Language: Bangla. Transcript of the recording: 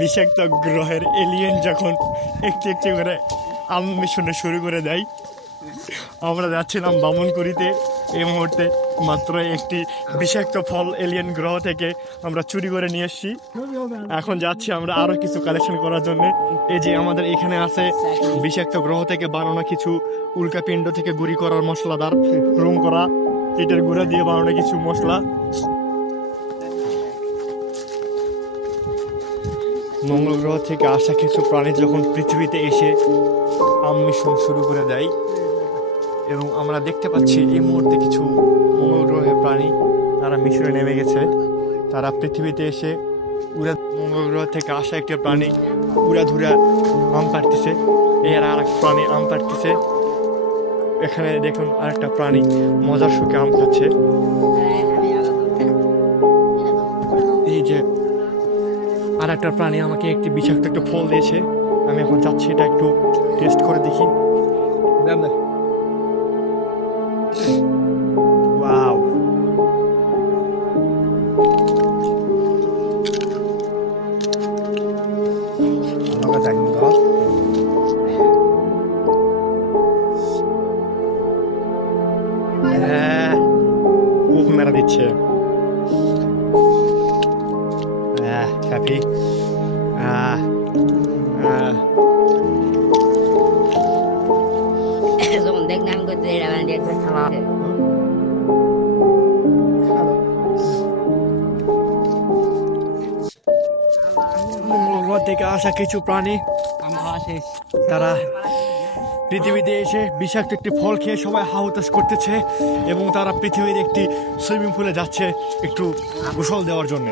বিষাক্ত গ্রহের এলিয়েন যখন একটু একটু করে আম্বিশনে শুরু করে দেয়, আমরা যাচ্ছিলাম বামনকুড়িতে। এই মুহূর্তে মাত্র একটি বিষাক্ত ফল এলিয়েন গ্রহ থেকে আমরা চুরি করে নিয়ে এসেছি। এখন যাচ্ছি আমরা আরো কিছু কালেকশন করার জন্য। এই যে আমাদের এখানে আছে বিষাক্ত গ্রহ থেকে বানানো কিছু উল্কাপিণ্ড থেকে গুঁড়ি করার মশলাদার রুম করা ইটের গুঁড়া দিয়ে বানানো কিছু মশলা। মঙ্গল গ্রহ থেকে আসা কিছু প্রাণী যখন পৃথিবীতে এসে আম্বিশন শুরু করে দেয়, এবং আমরা দেখতে পাচ্ছি এই মুহূর্তে কিছু মঙ্গল গ্রহের প্রাণী তারা মিশনে নেমে গেছে। তারা পৃথিবীতে এসে মঙ্গল গ্রহ থেকে আসা একটা প্রাণী উড়াধুরা আম পাড়তেছে। এর আর এক প্রাণী আম পাড়তেছে। এখানে দেখুন আরেকটা প্রাণী মজার সুখে আম খাচ্ছে। এই যে আর একটা প্রাণী আমাকে একটি বিষাক্ত একটা ফল দিয়েছে। আমি এখন চাচ্ছি এটা একটু টেস্ট করে দেখি। ওয়াও, মুখ মেরা দিচ্ছে। হ্যাপি যখন দেখলাম করতে খাওয়া মঙ্গল গ্রহ থেকে আসা কিছু প্রাণী তারা পৃথিবীতে এসে বিষাক্ত একটি ফল খেয়ে সবাই হাহুতাশ করতেছে, এবং তারা পৃথিবীর একটি সুইমিং পুলে যাচ্ছে একটু গোসল দেওয়ার জন্য।